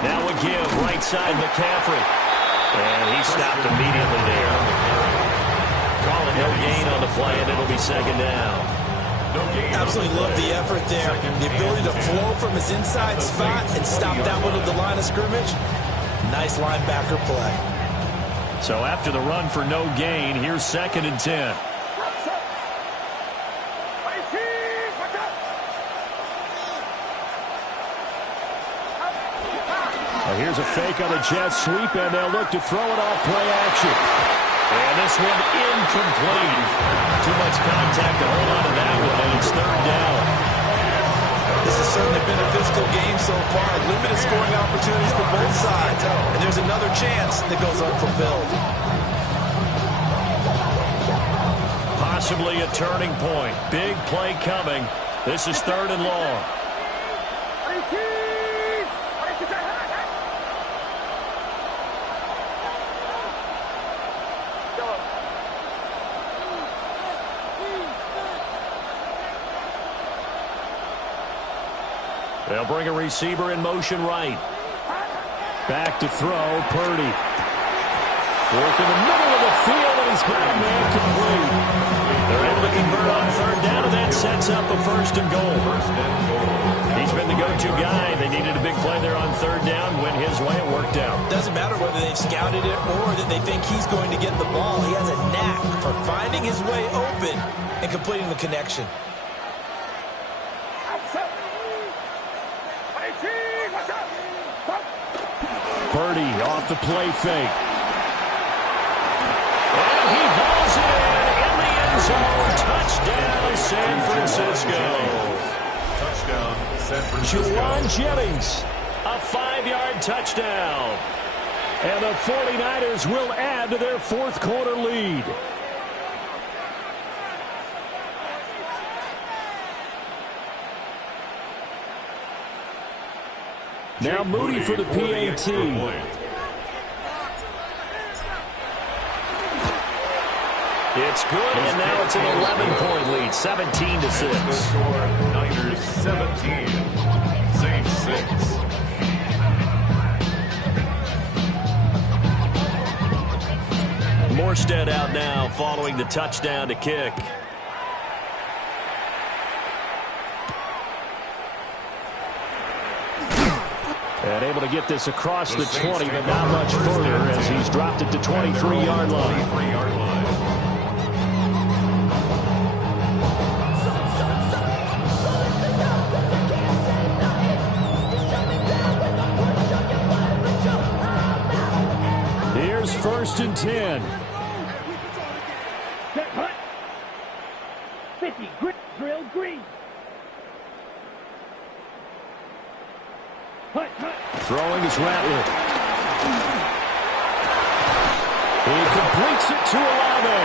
Now a give, right side McCaffrey. And he stopped immediately there. Calling no gain on the play, and it'll be second down. Absolutely love the effort there. The ability to flow from his inside spot and stop that one at the line of scrimmage. Nice linebacker play. So after the run for no gain, here's 2nd and 10. Here's a fake on the jet sweep, and they'll look to throw it off play action. And this one incomplete. Too much contact to hold on to that one, and it's 3rd down. This has certainly been a physical game so far. Limited scoring opportunities for both sides. And there's another chance that goes unfulfilled. Possibly a turning point. Big play coming. This is 3rd and long. They'll bring a receiver in motion right. Back to throw, Purdy. Work in the middle of the field, and he's got a man complete. They're able to convert on 3rd down, and that sets up a 1st and goal. He's been the go-to guy. They needed a big play there on 3rd down. Went his way, it worked out. Doesn't matter whether they've scouted it or that they think he's going to get the ball. He has a knack for finding his way open and completing the connection. Purdy off the play fake. And he hauls it in the end zone. Touchdown, San Francisco. Touchdown, San Francisco. Juwan Jennings, a 5-yard touchdown. And the 49ers will add to their 4th quarter lead. Now Moody for the PAT. It's good, and now it's an 11-point lead, 17-6. Niners 17, Saints 6. Morstead out now following the touchdown to kick. And able to get this across the 20, but not much further as he's dropped it to 23-yard line. Here's 1st and 10. Set hut. 50 grit drill green. Hut, hut. Throwing is Rattler. He completes it to Olave.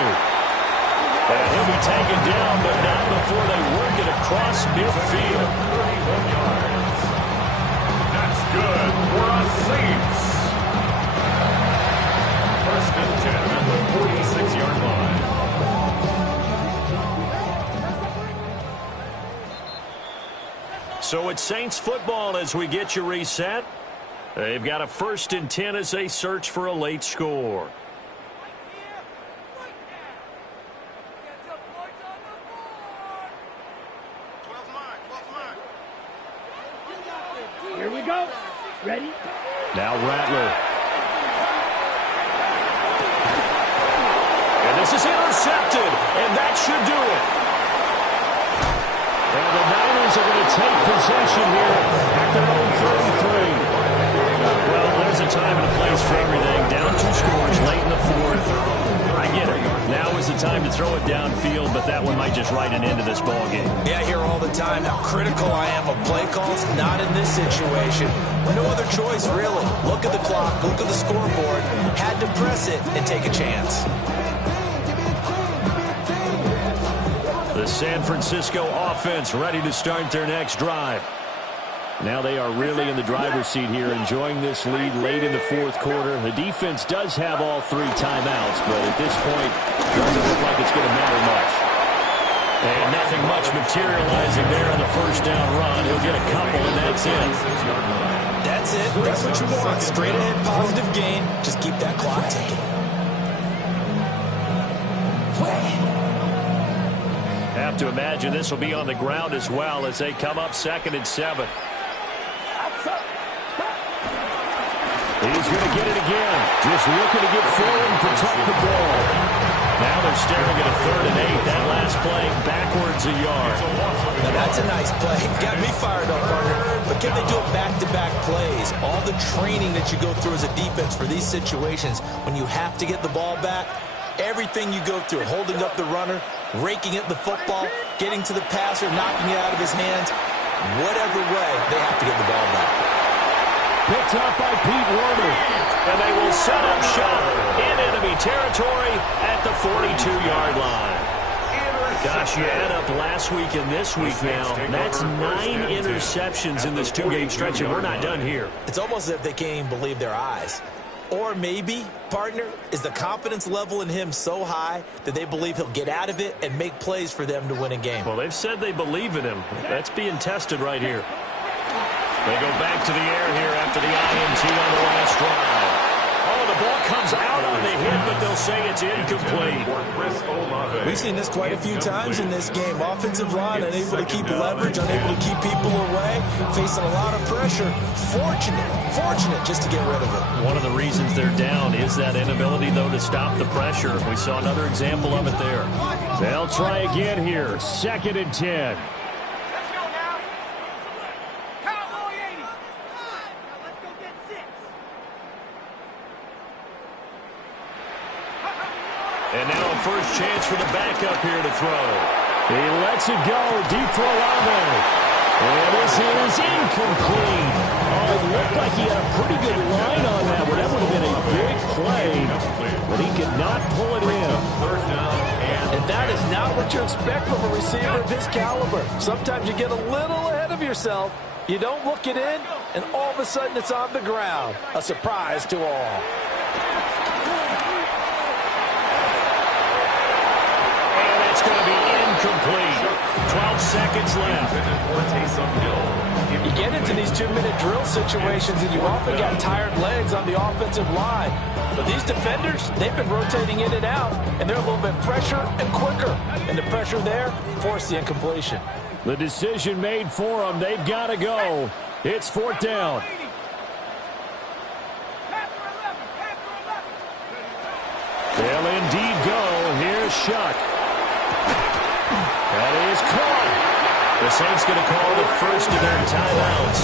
And he'll be taken down, but not before they work it across midfield. 31 yards. That's good for us Saints. 1st and 10 at the 46-yard line. So it's Saints football as we get you reset. They've got a 1st and 10 as they search for a late score. Here we go. Ready? Now Rattler. And this is intercepted, and that should do it. And the Niners are going to take possession here at their own 33. Well, there's a time and a place for everything. Down 2 scores late in the fourth. I get it. Now is the time to throw it downfield, but that one might just write an end to this ball game. Yeah, I hear all the time how critical I am of play calls. Not in this situation. No other choice, really. Look at the clock. Look at the scoreboard. Had to press it and take a chance. The San Francisco offense ready to start their next drive. Now they are really in the driver's seat here, enjoying this lead late in the fourth quarter. The defense does have all 3 timeouts, but at this point, doesn't look like it's going to matter much. And nothing much materializing there on the first down run. He'll get a couple, and that's it. That's it. That's what you want. Straight ahead, positive gain. Just keep that clock ticking. Have to imagine this will be on the ground as well as they come up 2nd and 7. He's going to get it again. Just looking to get forward and protect the ball. Now they're staring at a 3rd and 8. That last play backwards a yard. Now that's a nice play. Got me fired up, partner. But can they do it back-to-back plays? All the training that you go through as a defense for these situations, when you have to get the ball back, everything you go through, holding up the runner, raking at the football, getting to the passer, knocking it out of his hands, whatever way, they have to get the ball back. Picked up by Pete Werner. And they will set up shop in enemy territory at the 42-yard line. Gosh, you add up last week and this week now. That's 9 interceptions in this 2-game stretch, and we're not done here. It's almost as if they can't even believe their eyes. Or maybe, partner, is the confidence level in him so high that they believe he'll get out of it and make plays for them to win a game? Well, they've said they believe in him. That's being tested right here. They go back to the air here after the INT on the last drive. Oh, the ball comes out on the hit, but they'll say it's incomplete. We've seen this quite a few times in this game. Offensive line unable to keep leverage, unable to keep people away, facing a lot of pressure. Fortunate just to get rid of it. One of the reasons they're down is that inability, though, to stop the pressure. We saw another example of it there. They'll try again here. 2nd and 10. And now a first chance for the backup here to throw. He lets it go. Deep throw out there. And this is incomplete. Oh, it looked like he had a pretty good line on that one. That would have been a big play, but he could not pull it in. And that is not what you expect from a receiver of his caliber. Sometimes you get a little ahead of yourself. You don't look it in, and all of a sudden it's on the ground. A surprise to all. It's going to be incomplete. 12 seconds left. You get into these 2-minute drill situations, and you often got tired legs on the offensive line. But these defenders, they've been rotating in and out, and they're a little bit fresher and quicker. And the pressure there forced the incompletion. The decision made for them. They've got to go. It's 4th down. They'll indeed go. Here's Shuck. That is caught. The Saints going to call the first of their timeouts.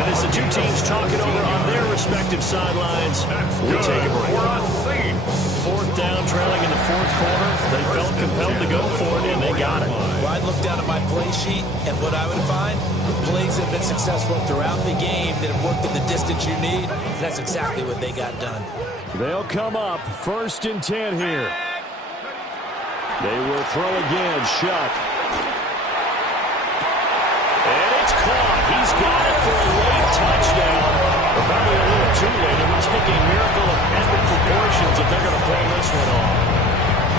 And as the 2 teams talk it over on their respective sidelines, we take a break. 4th down, trailing in the 4th quarter. They felt compelled to go for it, and they got it. Well, I'd look down at my play sheet, and what I would find, plays have been successful throughout the game that have worked at the distance you need. And that's exactly what they got done. They'll come up 1st and 10 here. They will throw again. Shuck. And it's caught. He's got it for a late touchdown. But probably a little too late. It would take a miracle of epic proportions if they're going to pull this one off.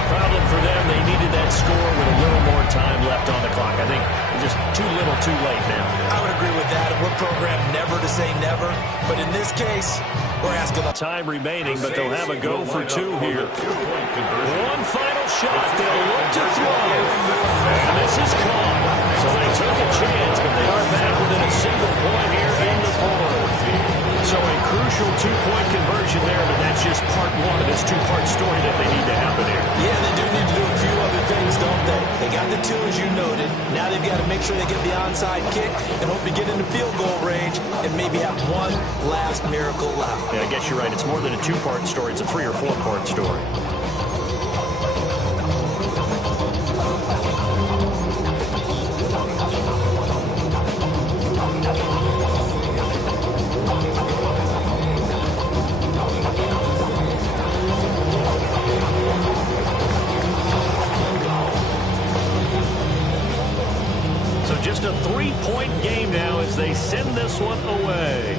Problem for them, they needed that score with a little more time left on the clock. I think just too little too late now. I would agree with that. We're programmed never to say never. But in this case, we're asking time remaining, but they'll have a go for 2 here. One final shot. They'll look to throw. And this is caught. So they took a chance, but they are back within a single point here in the 4th. So a crucial 2-point conversion there, but that's just part 1 of this 2-part story that they need to happen here. Yeah, they do need to do a few other things, don't they? they? They got the two, as you noted. Now they've got to make sure they get the onside kick and hope to get into field goal range and maybe have one last miracle left. Yeah, I guess you're right. It's more than a two-part story. It's a three- or four-part story. Just a three-point game now as they send this one away.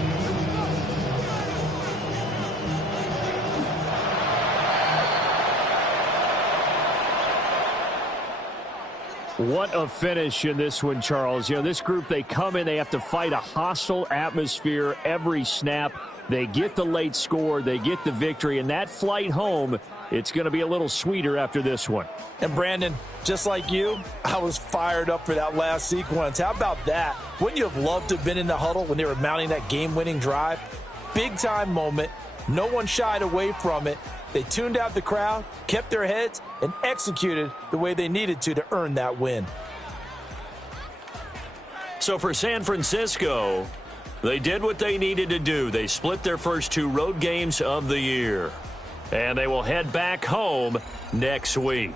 What a finish in this one, Charles. You know, this group, they come in, they have to fight a hostile atmosphere every snap. They get the late score, they get the victory, and that flight home, it's going to be a little sweeter after this one. And Brandon, just like you, I was fired up for that last sequence. How about that? Wouldn't you have loved to have been in the huddle when they were mounting that game-winning drive? Big-time moment. No one shied away from it. They tuned out the crowd, kept their heads, and executed the way they needed to earn that win. So for San Francisco, they did what they needed to do. They split their first two road games of the year. And they will head back home next week.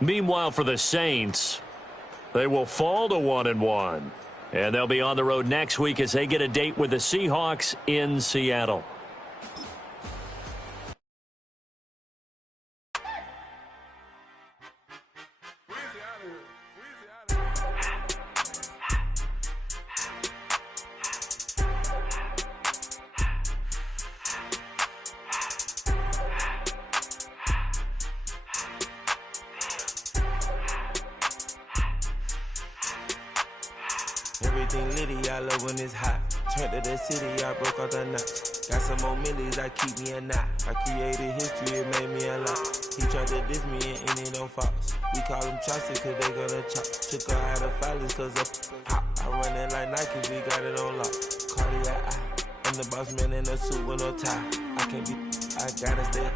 Meanwhile, for the Saints, they will fall to 1-1. And they'll be on the road next week as they get a date with the Seahawks in Seattle. Everything litty, I love when it's hot. Turned to the city, I broke out the knot. Got some more millies, I keep me a knot. I created history, it made me a lot. He tried to diss me and it don't false. We call them chopsticks cause they gonna chop. Took her out of filings cause of hot. I run it like Nike, we got it on lock. Cardiac eye. I'm the boss man in a suit with no tie. I can't be, I gotta stay.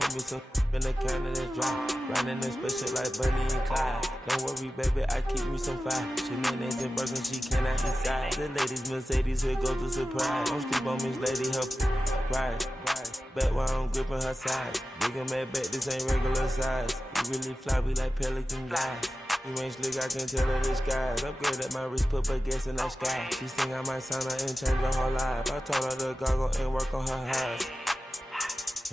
Put me some in the can of this dry. Riding in special like Bunny and Clyde. Don't worry, baby, I keep me some fire. Shenanigans and Birkin, she cannot decide. The ladies Mercedes, here go to surprise. Don't sleep on Miss Lady, help right. Bet while I'm gripping her side. Big and mad bet, this ain't regular size. We really fly, we like pelican guys. You ain't slick, I can tell her the skies. Upgrade at my wrist, put baguettes in the sky. She sing I might sign her and change her whole life. I told her to goggle and work on her highs.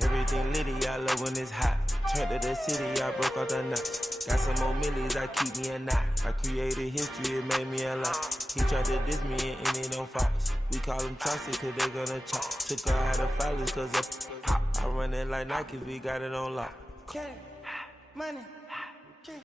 Everything litty, I love when it's hot. Turned to the city, I broke out the knot. Got some more millies, I keep me a knot. I created history, it made me a lot. He tried to diss me and it don't false. We call them chopsticks cause they gonna chop. Took her out of filings cause of hot. I run it like Nike, we got it on lock. Okay, money.